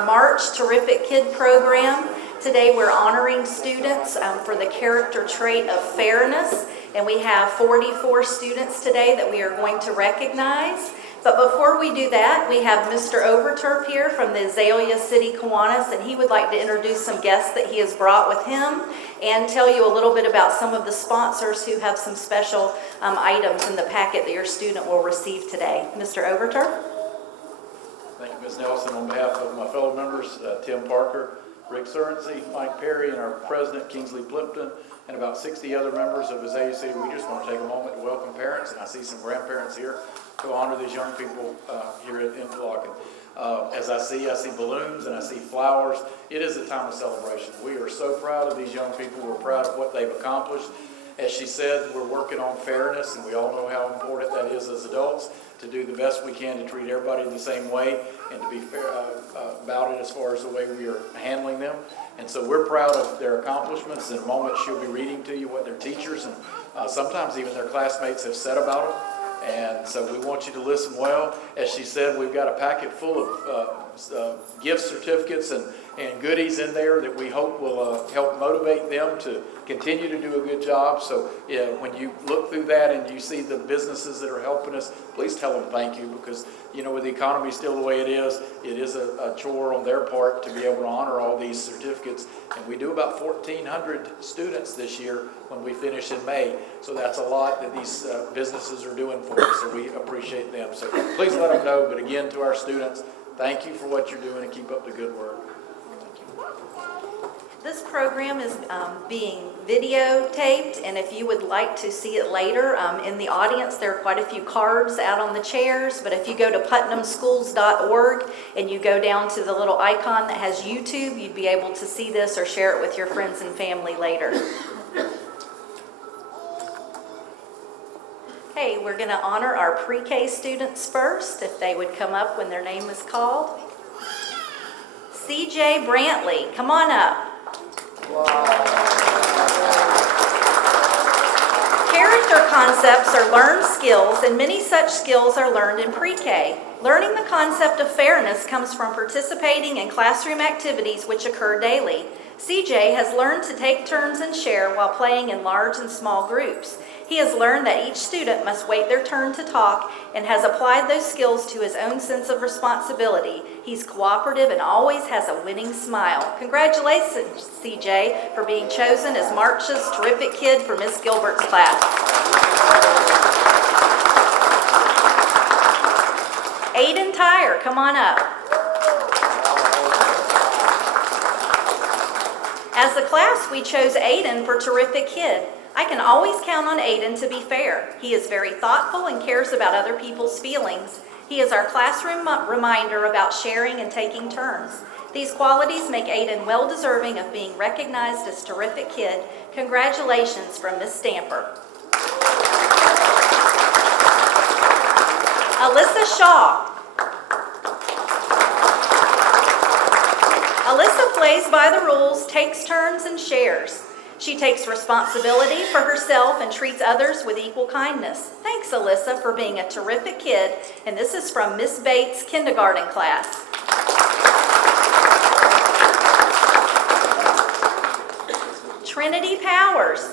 our March Terrific Kid program. Today we're honoring students for the character trait of fairness, and we have 44 students today that we are going to recognize. But before we do that, we have Mr. Overturf here from the Azalea City Kiwanis, and he would like to introduce some guests that he has brought with him and tell you a little bit about some of the sponsors who have some special items in the packet that your student will receive today. Mr. Overturf? Thank you, Ms. Nelson. On behalf of my fellow members, Tim Parker, Rick Surrency, Mike Perry, and our president, Kingsley Plimpton, and about 60 other members of Azalea City, we just want to take a moment to welcome parents, and I see some grandparents here to honor these young people here at Interlachen. As I see balloons and I see flowers. It is a time of celebration. We are so proud of these young people. We're proud of what they've accomplished. As she said, we're working on fairness, and we all know how important that is as adults, to do the best we can to treat everybody the same way and to be fair about it as far as the way we are handling them. And so we're proud of their accomplishments. In a moment, she'll be reading to you what their teachers and sometimes even their classmates have said about them. And so we want you to listen well. As she said, we've got a packet full of gift certificates and goodies in there that we hope will help motivate them to continue to do a good job. So when you look through that and you see the businesses that are helping us, please tell them thank you, because with the economy still the way it is a chore on their part to be able to honor all these certificates. And we do about 1,400 students this year when we finish in May. So that's a lot that these businesses are doing for us, so we appreciate them. So please let them know. But again, to our students, thank you for what you're doing and keep up the good work. This program is being videotaped, and if you would like to see it later, in the audience there are quite a few cards out on the chairs, but if you go to putnamschools.org and you go down to the little icon that has YouTube, you'd be able to see this or share it with your friends and family later. Okay, we're going to honor our pre-K students first, if they would come up when their name is called. CJ Brantley, come on up. Character concepts are learned skills, and many such skills are learned in pre-K. Learning the concept of fairness comes from participating in classroom activities which occur daily. CJ has learned to take turns and share while playing in large and small groups. He has learned that each student must wait their turn to talk and has applied those skills to his own sense of responsibility. He's cooperative and always has a winning smile. Congratulations, CJ, for being chosen as March's Terrific Kid for Miss Gilbert's class. Aiden Tyre, come on up. As a class, we chose Aiden for Terrific Kid. I can always count on Aiden to be fair. He is very thoughtful and cares about other people's feelings. He is our classroom reminder about sharing and taking turns. These qualities make Aiden well deserving of being recognized as Terrific Kid. Congratulations from Miss Stamper. Alyssa Shaw. Alyssa plays by the rules, takes turns, and shares. She takes responsibility for herself and treats others with equal kindness. Thanks, Alyssa, for being a terrific kid. And this is from Miss Bates' kindergarten class. Trinity Powers.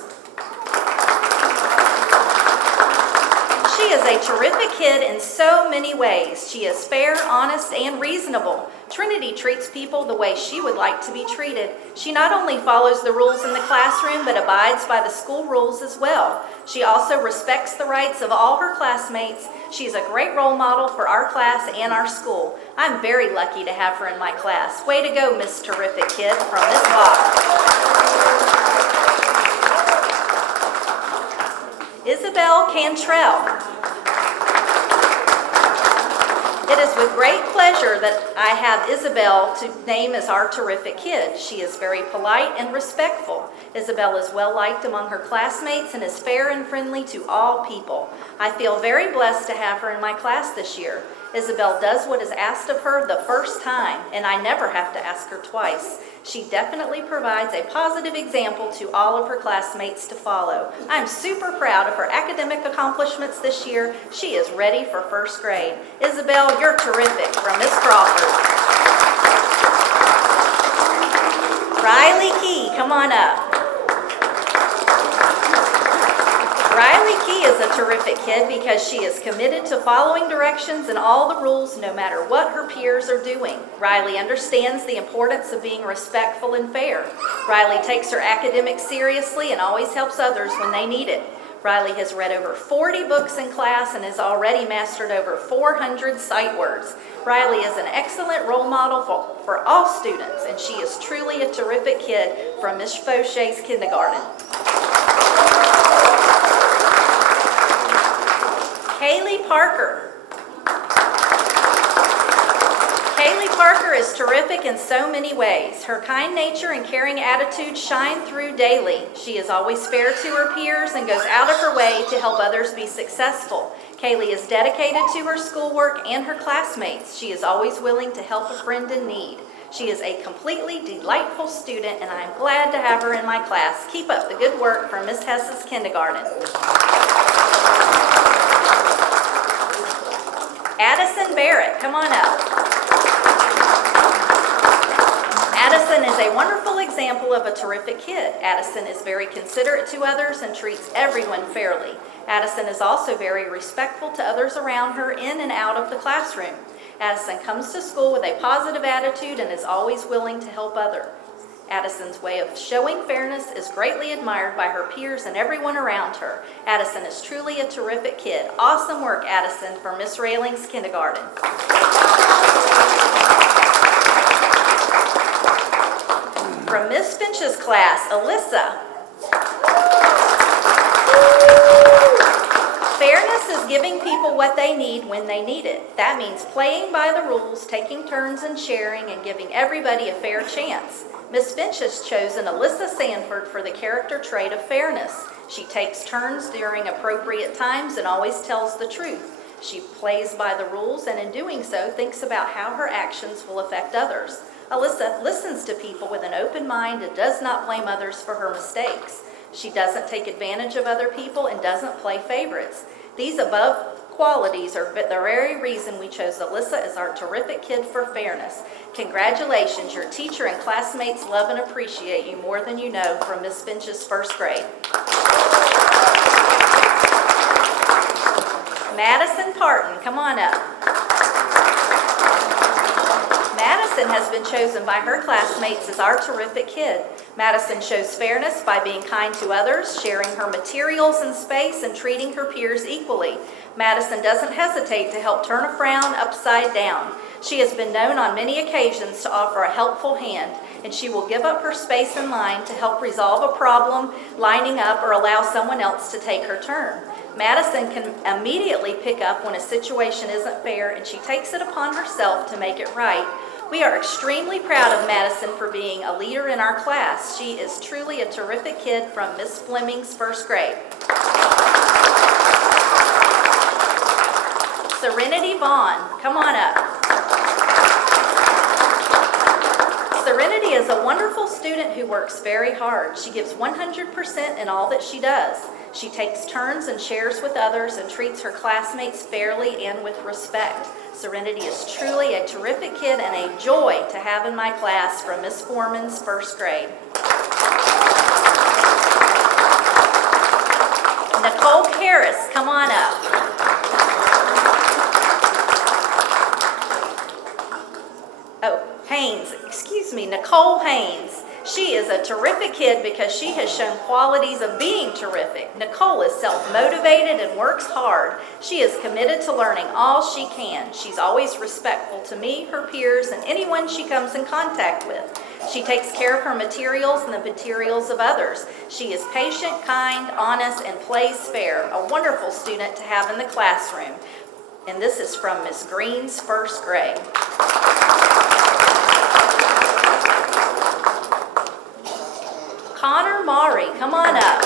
She is a terrific kid in so many ways. She is fair, honest, and reasonable. Trinity treats people the way she would like to be treated. She not only follows the rules in the classroom, but abides by the school rules as well. She also respects the rights of all her classmates. She's a great role model for our class and our school. I'm very lucky to have her in my class. Way to go, Miss Terrific Kid, from Miss Box. Isabel Cantrell. It is with great pleasure that I have Isabel to name as our terrific kid. She is very polite and respectful. Isabel is well liked among her classmates and is fair and friendly to all people. I feel very blessed to have her in my class this year. Isabel does what is asked of her the first time, and I never have to ask her twice. She definitely provides a positive example to all of her classmates to follow. I'm super proud of her academic accomplishments this year. She is ready for first grade. Isabel, you're terrific, from Miss Crawford. Riley Key, come on up. Riley Key is a terrific kid because she is committed to following directions and all the rules no matter what her peers are doing. Riley understands the importance of being respectful and fair. Riley takes her academics seriously and always helps others when they need it. Riley has read over 40 books in class and has already mastered over 400 sight words. Riley is an excellent role model for all students, and she is truly a terrific kid from Miss Fauchet's kindergarten. Kaylee Parker. Kaylee Parker is terrific in so many ways. Her kind nature and caring attitude shine through daily. She is always fair to her peers and goes out of her way to help others be successful. Kaylee is dedicated to her schoolwork and her classmates. She is always willing to help a friend in need. She is a completely delightful student, and I am glad to have her in my class. Keep up the good work from Miss Hess's kindergarten. Addison Barrett, come on up. Addison is a wonderful example of a terrific kid. Addison is very considerate to others and treats everyone fairly. Addison is also very respectful to others around her in and out of the classroom. Addison comes to school with a positive attitude and is always willing to help others. Addison's way of showing fairness is greatly admired by her peers and everyone around her. Addison is truly a terrific kid. Awesome work, Addison, from Miss Railing's kindergarten. From Miss Finch's class, Alyssa. Fairness is giving people what they need when they need it. That means playing by the rules, taking turns and sharing, and giving everybody a fair chance. Miss Finch has chosen Alyssa Sanford for the character trait of fairness. She takes turns during appropriate times and always tells the truth. She plays by the rules and in doing so thinks about how her actions will affect others. Alyssa listens to people with an open mind and does not blame others for her mistakes. She doesn't take advantage of other people and doesn't play favorites. These above qualities are the very reason we chose Alyssa as our terrific kid for fairness. Congratulations, your teacher and classmates love and appreciate you more than you know from Miss Finch's first grade. Madison Parton, come on up. Madison has been chosen by her classmates as our terrific kid. Madison shows fairness by being kind to others, sharing her materials and space, and treating her peers equally. Madison doesn't hesitate to help turn a frown upside down. She has been known on many occasions to offer a helpful hand, and she will give up her space in line to help resolve a problem, lining up, or allow someone else to take her turn. Madison can immediately pick up when a situation isn't fair, and she takes it upon herself to make it right. We are extremely proud of Madison for being a leader in our class. She is truly a terrific kid from Miss Fleming's first grade. Serenity Vaughn, come on up. Serenity is a wonderful student who works very hard. She gives 100% in all that she does. She takes turns and shares with others and treats her classmates fairly and with respect. Serenity is truly a terrific kid and a joy to have in my class from Miss Foreman's first grade. Nicole Harris, come on up. Nicole Haynes. She is a terrific kid because she has shown qualities of being terrific. Nicole is self-motivated and works hard. She is committed to learning all she can. She's always respectful to me, her peers, and anyone she comes in contact with. She takes care of her materials and the materials of others. She is patient, kind, honest, and plays fair. A wonderful student to have in the classroom. And this is from Miss Green's first grade. Connor Maury, come on up.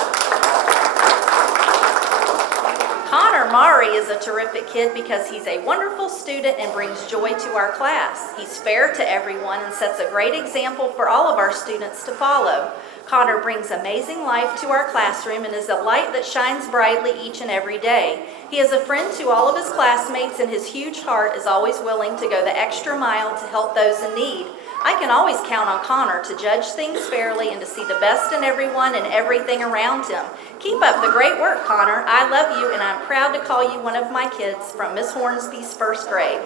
Connor Maury is a terrific kid because he's a wonderful student and brings joy to our class. He's fair to everyone and sets a great example for all of our students to follow. Connor brings amazing life to our classroom and is a light that shines brightly each and every day. He is a friend to all of his classmates, and his huge heart is always willing to go the extra mile to help those in need. I can always count on Connor to judge things fairly and to see the best in everyone and everything around him. Keep up the great work, Connor. I love you, and I'm proud to call you one of my kids from Miss Hornsby's first grade.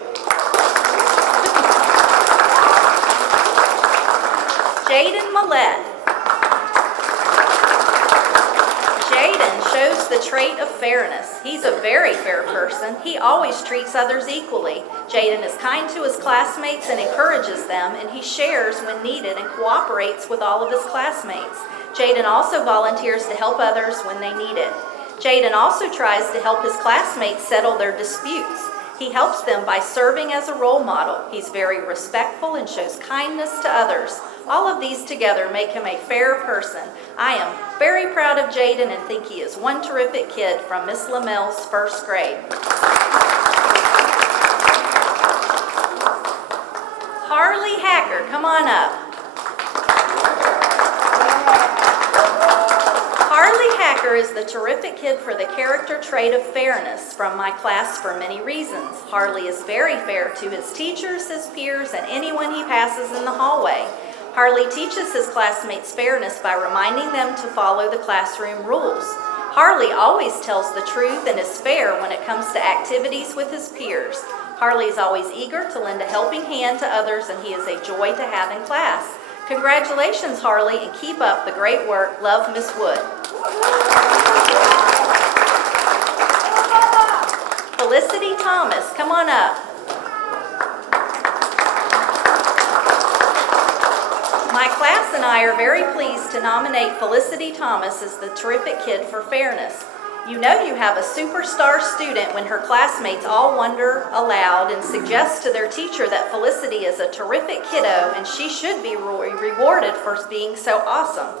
Jaden Millette. Jaden shows the trait of fairness. He's a very fair person. He always treats others equally. Jaden is kind to his classmates and encourages them, and he shares when needed and cooperates with all of his classmates. Jaden also volunteers to help others when they need it. Jaden also tries to help his classmates settle their disputes. He helps them by serving as a role model. He's very respectful and shows kindness to others. All of these together make him a fair person. I am very proud of Jaden and think he is one terrific kid from Miss Lamelle's first grade. Harley Hacker, come on up. Harley Hacker is the terrific kid for the character trait of fairness from my class for many reasons. Harley is very fair to his teachers, his peers, and anyone he passes in the hallway. Harley teaches his classmates fairness by reminding them to follow the classroom rules. Harley always tells the truth and is fair when it comes to activities with his peers. Harley is always eager to lend a helping hand to others, and he is a joy to have in class. Congratulations, Harley, and keep up the great work. Love, Miss Wood. Felicity Thomas, come on up. My class and I are very pleased to nominate Felicity Thomas as the terrific kid for fairness. You know you have a superstar student when her classmates all wonder aloud and suggest to their teacher that Felicity is a terrific kiddo and she should be rewarded for being so awesome.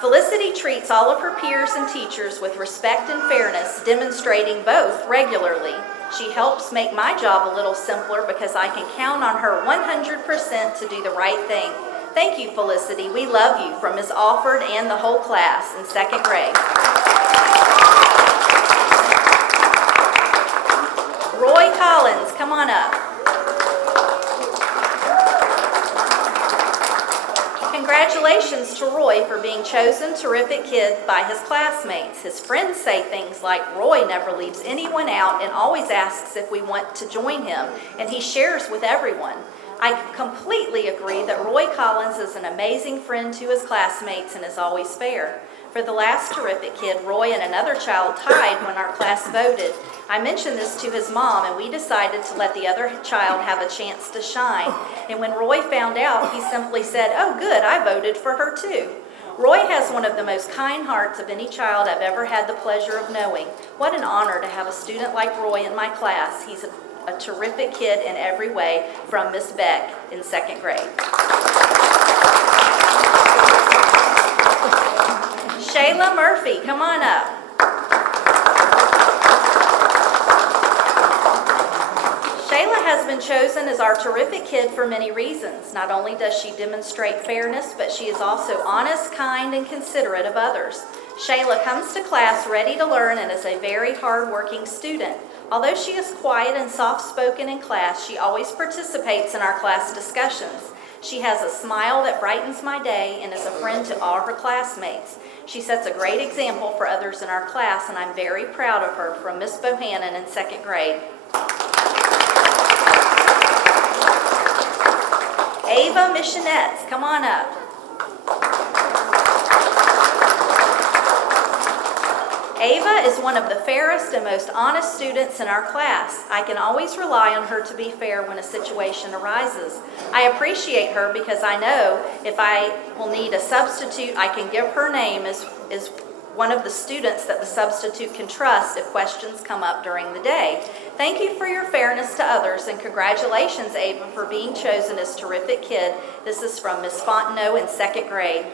Felicity treats all of her peers and teachers with respect and fairness, demonstrating both regularly. She helps make my job a little simpler because I can count on her 100% to do the right thing. Thank you, Felicity. We love you from Ms. Alford and the whole class in second grade. Roy Collins, come on up. Congratulations to Roy for being chosen terrific kid by his classmates. His friends say things like, Roy never leaves anyone out and always asks if we want to join him, and he shares with everyone. I completely agree that Roy Collins is an amazing friend to his classmates and is always fair. For the last terrific kid, Roy and another child tied when our class voted. I mentioned this to his mom, and we decided to let the other child have a chance to shine. And when Roy found out, he simply said, "Oh, good, I voted for her too." Roy has one of the most kind hearts of any child I've ever had the pleasure of knowing. What an honor to have a student like Roy in my class. He's a terrific kid in every way from Miss Beck in second grade. Shayla Murphy, come on up. Shayla has been chosen as our terrific kid for many reasons. Not only does she demonstrate fairness, but she is also honest, kind, and considerate of others. Shayla comes to class ready to learn and is a very hard-working student. Although she is quiet and soft-spoken in class, she always participates in our class discussions. She has a smile that brightens my day and is a friend to all her classmates. She sets a great example for others in our class, and I'm very proud of her from Miss Bohannon in second grade. Ava Michenettes, come on up. Ava is one of the fairest and most honest students in our class. I can always rely on her to be fair when a situation arises. I appreciate her because I know if I will need a substitute, I can give her name as one of the students that the substitute can trust if questions come up during the day. Thank you for your fairness to others, and congratulations, Ava, for being chosen as terrific kid. This is from Miss Fontenot in second grade.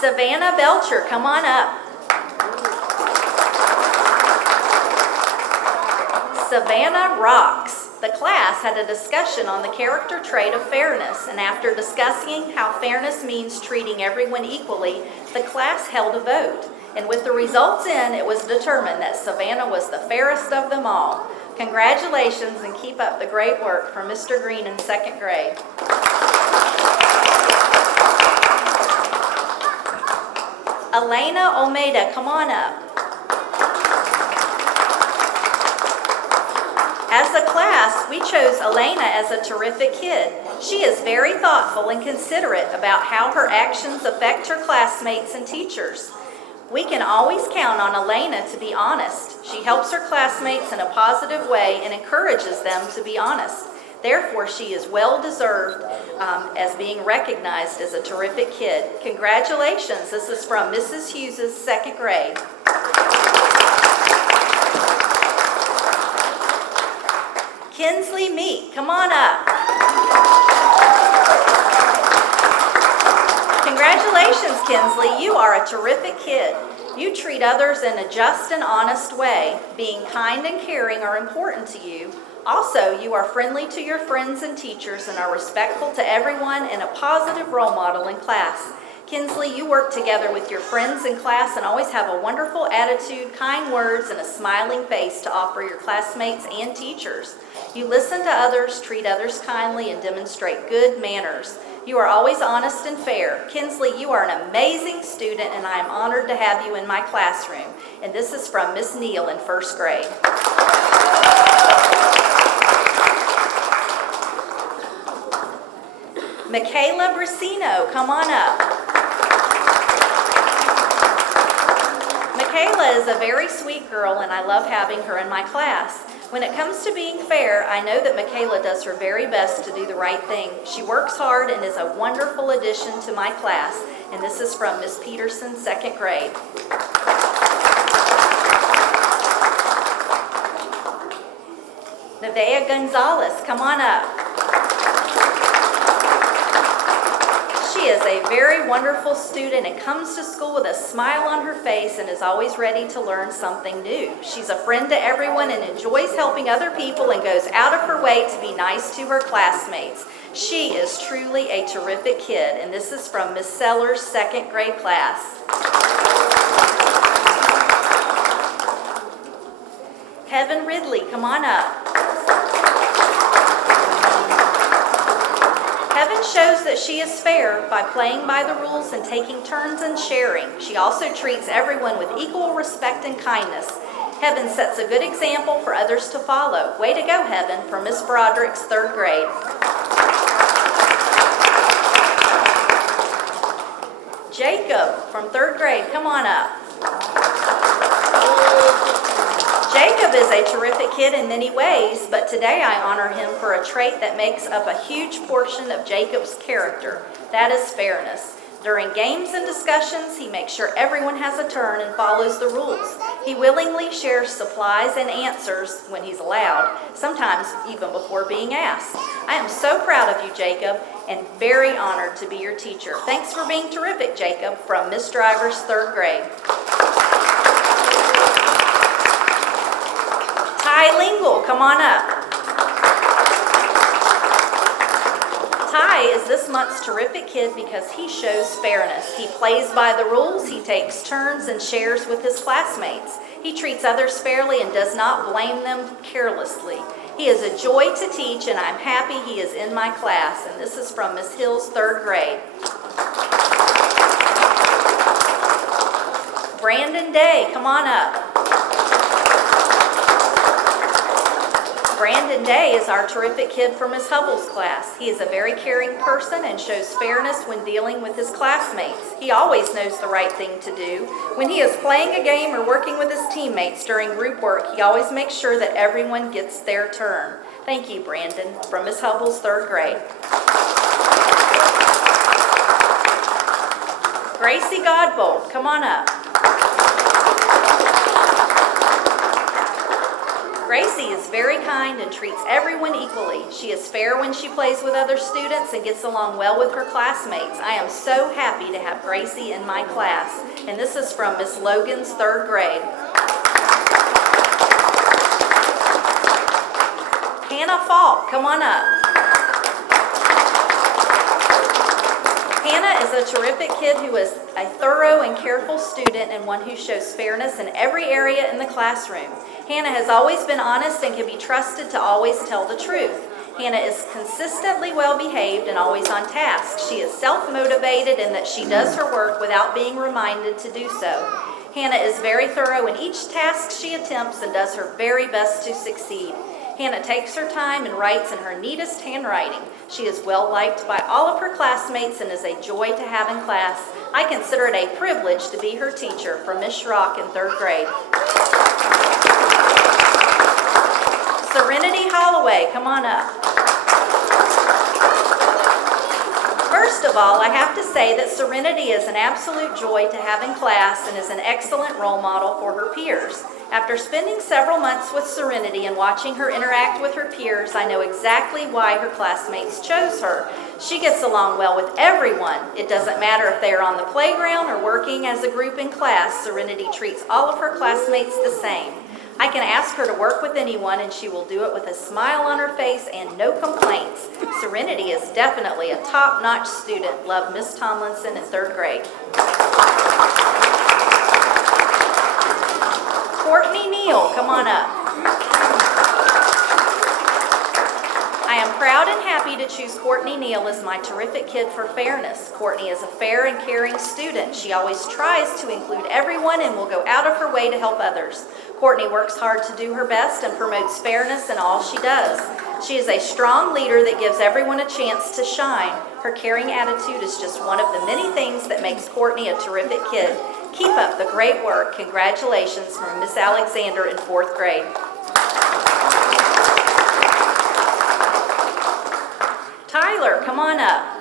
Savannah Belcher, come on up. Savannah rocks. The class had a discussion on the character trait of fairness, and after discussing how fairness means treating everyone equally, the class held a vote. And with the results in, it was determined that Savannah was the fairest of them all. Congratulations and keep up the great work from Mr. Green in second grade. Elena Olmeda, come on up. As a class, we chose Elena as a terrific kid. She is very thoughtful and considerate about how her actions affect her classmates and teachers. We can always count on Elena to be honest. She helps her classmates in a positive way and encourages them to be honest. Therefore, she is well-deserved as being recognized as a terrific kid. Congratulations. This is from Mrs. Hughes' second grade. Kinsley Meek, come on up. Congratulations, Kinsley. You are a terrific kid. You treat others in a just and honest way. Being kind and caring are important to you. Also, you are friendly to your friends and teachers and are respectful to everyone and a positive role model in class. Kinsley, you work together with your friends in class and always have a wonderful attitude, kind words, and a smiling face to offer your classmates and teachers. You listen to others, treat others kindly, and demonstrate good manners. You are always honest and fair. Kinsley, you are an amazing student, and I am honored to have you in my classroom. And this is from Miss Neal in first grade. Michaela Brasino, come on up. Michaela is a very sweet girl, and I love having her in my class. When it comes to being fair, I know that Michaela does her very best to do the right thing. She works hard and is a wonderful addition to my class. And this is from Miss Peterson, second grade. Nevaeh Gonzalez, come on up. She is a very wonderful student and comes to school with a smile on her face and is always ready to learn something new. She's a friend to everyone and enjoys helping other people and goes out of her way to be nice to her classmates. She is truly a terrific kid, and this is from Miss Sellers' second grade class. Heaven Ridley, come on up. Heaven shows that she is fair by playing by the rules and taking turns and sharing. She also treats everyone with equal respect and kindness. Heaven sets a good example for others to follow. Way to go, Heaven, from Miss Broderick's third grade. Jacob from third grade, come on up. Jacob is a terrific kid in many ways, but today I honor him for a trait that makes up a huge portion of Jacob's character. That is fairness. During games and discussions, he makes sure everyone has a turn and follows the rules. He willingly shares supplies and answers when he's allowed, sometimes even before being asked. I am so proud of you, Jacob, and very honored to be your teacher. Thanks for being terrific, Jacob, from Miss Driver's third grade. Ty Lingle, come on up. Ty is this month's terrific kid because he shows fairness. He plays by the rules, he takes turns and shares with his classmates. He treats others fairly and does not blame them carelessly. He is a joy to teach, and I'm happy he is in my class. And this is from Miss Hill's third grade. Brandon Day, come on up. Brandon Day is our terrific kid from Miss Hubble's class. He is a very caring person and shows fairness when dealing with his classmates. He always knows the right thing to do. When he is playing a game or working with his teammates during group work, he always makes sure that everyone gets their turn. Thank you, Brandon, from Miss Hubble's third grade. Gracie Godbold, come on up. Gracie is very kind and treats everyone equally. She is fair when she plays with other students and gets along well with her classmates. I am so happy to have Gracie in my class. And this is from Miss Logan's third grade. Hannah Falk, come on up. Hannah is a terrific kid who is a thorough and careful student and one who shows fairness in every area in the classroom. Hannah has always been honest and can be trusted to always tell the truth. Hannah is consistently well behaved and always on task. She is self-motivated in that she does her work without being reminded to do so. Hannah is very thorough in each task she attempts and does her very best to succeed. Hannah takes her time and writes in her neatest handwriting. She is well liked by all of her classmates and is a joy to have in class. I consider it a privilege to be her teacher from Miss Schrock in 3rd grade. Serenity Holloway, come on up. First of all, I have to say that Serenity is an absolute joy to have in class and is an excellent role model for her peers. After spending several months with Serenity and watching her interact with her peers, I know exactly why her classmates chose her. She gets along well with everyone. It doesn't matter if they are on the playground or working as a group in class, Serenity treats all of her classmates the same. I can ask her to work with anyone and she will do it with a smile on her face and no complaints. Serenity is definitely a top-notch student. Love, Miss Tomlinson in 3rd grade. Courtney Neal, come on up. I am proud and happy to choose Courtney Neal as my terrific kid for fairness. Courtney is a fair and caring student. She always tries to include everyone and will go out of her way to help others. Courtney works hard to do her best and promotes fairness in all she does. She is a strong leader that gives everyone a chance to shine. Her caring attitude is just one of the many things that makes Courtney a terrific kid. Keep up the great work. Congratulations from Miss Alexander in 4th grade. Tyler, come on up.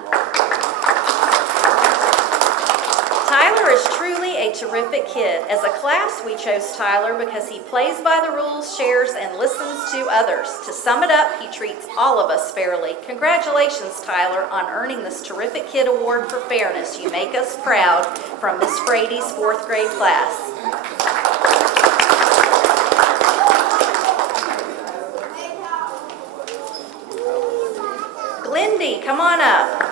Tyler is truly a terrific kid. As a class, we chose Tyler because he plays by the rules, shares, and listens to others. To sum it up, he treats all of us fairly. Congratulations, Tyler, on earning this Terrific Kid Award for Fairness. You make us proud, from Miss Frady's 4th grade class. Glendy, come on up.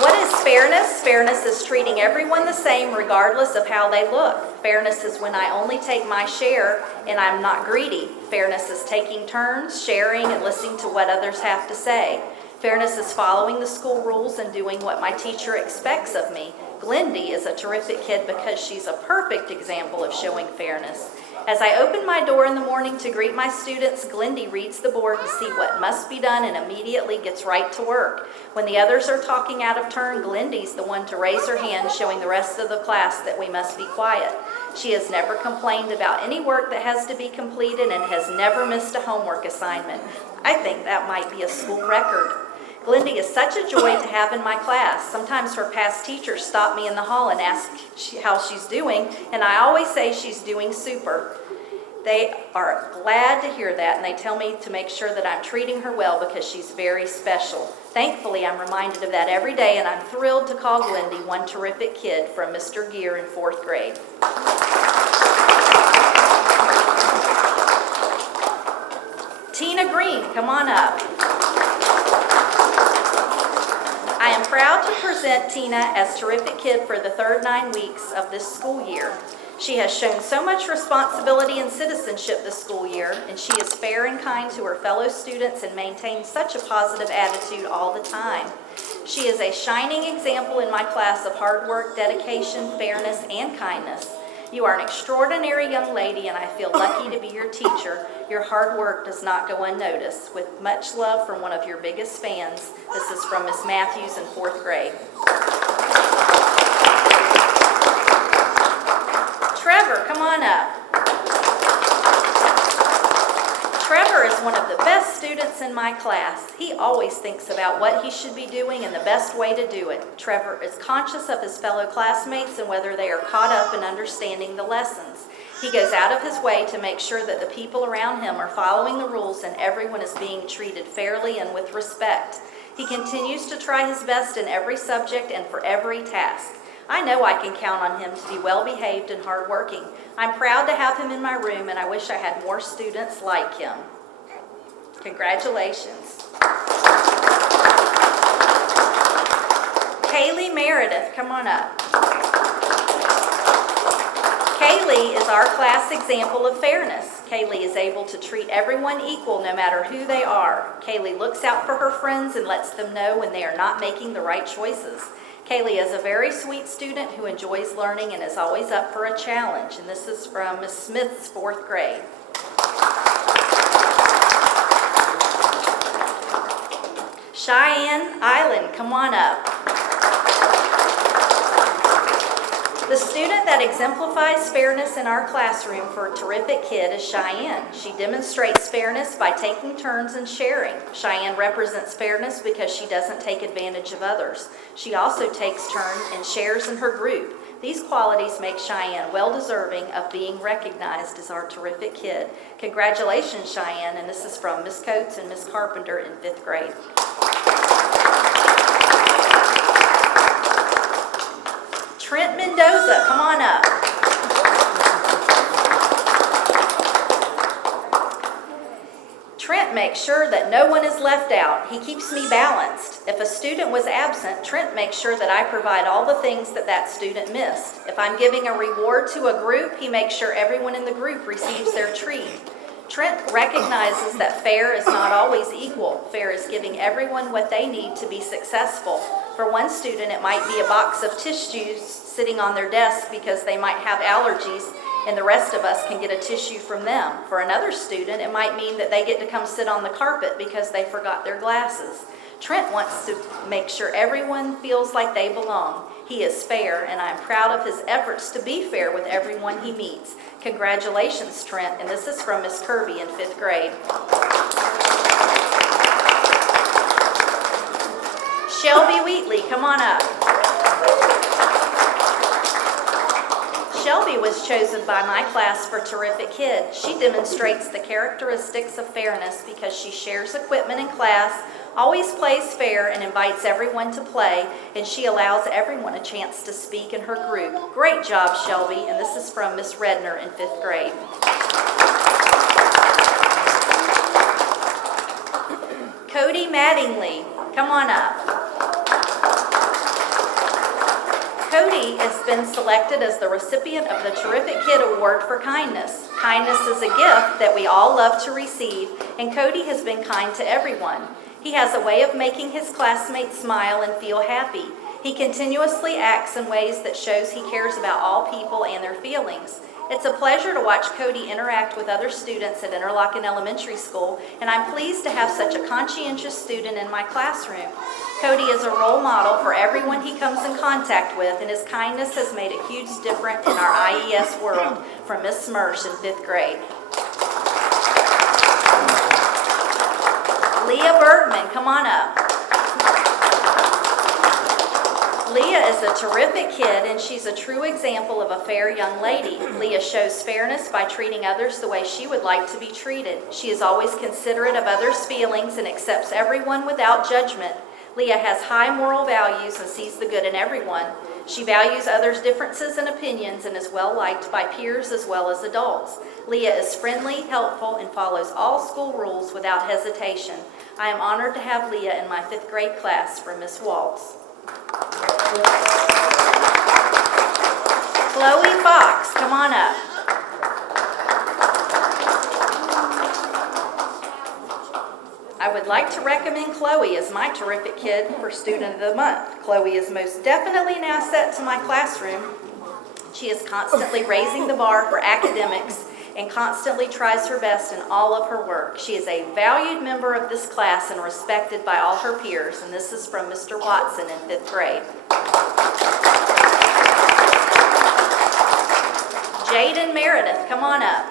What is fairness? Fairness is treating everyone the same regardless of how they look. Fairness is when I only take my share and I'm not greedy. Fairness is taking turns, sharing, and listening to what others have to say. Fairness is following the school rules and doing what my teacher expects of me. Glendy is a terrific kid because she's a perfect example of showing fairness. As I open my door in the morning to greet my students, Glendy reads the board to see what must be done and immediately gets right to work. When the others are talking out of turn, Glendy's the one to raise her hand, showing the rest of the class that we must be quiet. She has never complained about any work that has to be completed and has never missed a homework assignment. I think that might be a school record. Glendy is such a joy to have in my class. Sometimes her past teachers stop me in the hall and ask how she's doing, and I always say she's doing super. They are glad to hear that, and they tell me to make sure that I'm treating her well because she's very special. Thankfully, I'm reminded of that every day, and I'm thrilled to call Glendy one terrific kid from Mr. Gear in 4th grade. Tina Green, come on up. I am proud to present Tina as Terrific Kid for the third 9 weeks of this school year. She has shown so much responsibility and citizenship this school year, and she is fair and kind to her fellow students and maintains such a positive attitude all the time. She is a shining example in my class of hard work, dedication, fairness, and kindness. You are an extraordinary young lady, and I feel lucky to be your teacher. Your hard work does not go unnoticed. With much love from one of your biggest fans, this is from Miss Matthews in 4th grade. Trevor, come on up. Trevor is one of the best students in my class. He always thinks about what he should be doing and the best way to do it. Trevor is conscious of his fellow classmates and whether they are caught up in understanding the lessons. He goes out of his way to make sure that the people around him are following the rules and everyone is being treated fairly and with respect. He continues to try his best in every subject and for every task. I know I can count on him to be well-behaved and hardworking. I'm proud to have him in my room, and I wish I had more students like him. Congratulations. Kaylee Meredith, come on up. Kaylee is our class example of fairness. Kaylee is able to treat everyone equal no matter who they are. Kaylee looks out for her friends and lets them know when they are not making the right choices. Kaylee is a very sweet student who enjoys learning and is always up for a challenge. And this is from Ms. Smith's 4th grade. Cheyenne Island, come on up. The student that exemplifies fairness in our classroom for a terrific kid is Cheyenne. She demonstrates fairness by taking turns and sharing. Cheyenne represents fairness because she doesn't take advantage of others. She also takes turns and shares in her group. These qualities make Cheyenne well-deserving of being recognized as our terrific kid. Congratulations, Cheyenne, and this is from Ms. Coates and Ms. Carpenter in 5th grade. Trent Mendoza, come on up. Trent makes sure that no one is left out. He keeps me balanced. If a student was absent, Trent makes sure that I provide all the things that that student missed. If I'm giving a reward to a group, he makes sure everyone in the group receives their treat. Trent recognizes that fair is not always equal. Fair is giving everyone what they need to be successful. For one student, it might be a box of tissues sitting on their desk because they might have allergies, and the rest of us can get a tissue from them. For another student, it might mean that they get to come sit on the carpet because they forgot their glasses. Trent wants to make sure everyone feels like they belong. He is fair, and I am proud of his efforts to be fair with everyone he meets. Congratulations, Trent, and this is from Miss Kirby in 5th grade. Shelby Wheatley, come on up. Shelby was chosen by my class for Terrific Kid. She demonstrates the characteristics of fairness because she shares equipment in class, always plays fair, and invites everyone to play, and she allows everyone a chance to speak in her group. Great job, Shelby, and this is from Miss Redner in 5th grade. Cody Mattingly, come on up. Cody has been selected as the recipient of the Terrific Kid Award for Kindness. Kindness is a gift that we all love to receive, and Cody has been kind to everyone. He has a way of making his classmates smile and feel happy. He continuously acts in ways that shows he cares about all people and their feelings. It's a pleasure to watch Cody interact with other students at Interlachen Elementary School, and I'm pleased to have such a conscientious student in my classroom. Cody is a role model for everyone he comes in contact with, and his kindness has made a huge difference in our IES world. From Miss Smersh in 5th grade. Leah Bergman, come on up. Leah is a terrific kid, and she's a true example of a fair young lady. Leah shows fairness by treating others the way she would like to be treated. She is always considerate of others' feelings and accepts everyone without judgment. Leah has high moral values and sees the good in everyone. She values others' differences and opinions and is well liked by peers as well as adults. Leah is friendly, helpful, and follows all school rules without hesitation. I am honored to have Leah in my 5th grade class from Miss Waltz. Chloe Fox, come on up. I would like to recommend Chloe as my Terrific Kid for Student of the Month. Chloe is most definitely an asset to my classroom. She is constantly raising the bar for academics and constantly tries her best in all of her work. She is a valued member of this class and respected by all her peers, and this is from Mr. Watson in 5th grade. Jaden Meredith, come on up.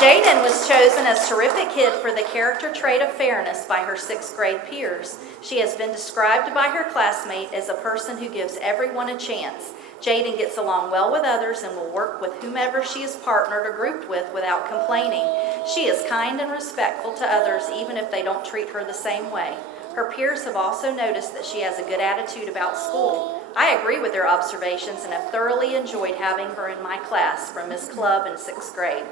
Jaden was chosen as Terrific Kid for the character trait of fairness by her 6th grade peers. She has been described by her classmate as a person who gives everyone a chance. Jaden gets along well with others and will work with whomever she is partnered or grouped with without complaining. She is kind and respectful to others even if they don't treat her the same way. Her peers have also noticed that she has a good attitude about school. I agree with their observations and have thoroughly enjoyed having her in my class. From Miss Clubb in 6th grade.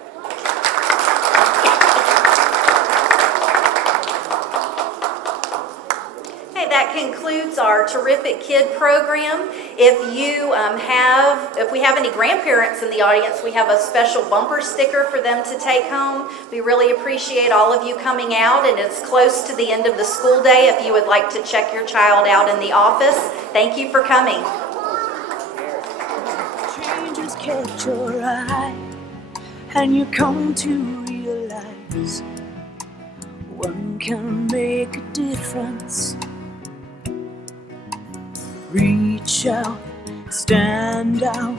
Hey, that that concludes our Terrific Kid program. If we have any grandparents in the audience, we have a special bumper sticker for them to take home. We really appreciate all of you coming out, and it's close to the end of the school day. If you would like to check your child out in the office, thank you for coming. Changes catch your eye, and you come to realize one can make a difference. Reach out, stand out,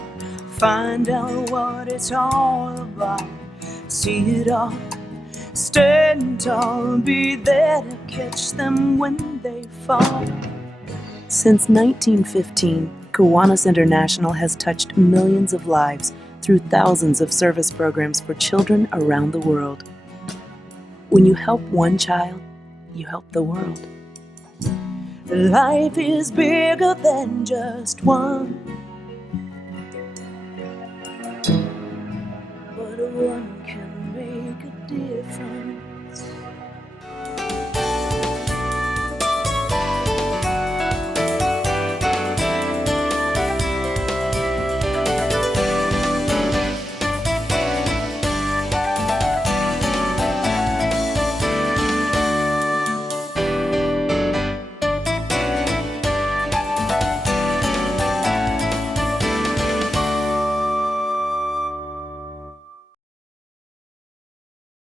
find out what it's all about. See it all, stand tall, be there to catch them when they fall. Since 1915, Kiwanis International has touched millions of lives through thousands of service programs for children around the world. When you help one child, you help the world. Life is bigger than just one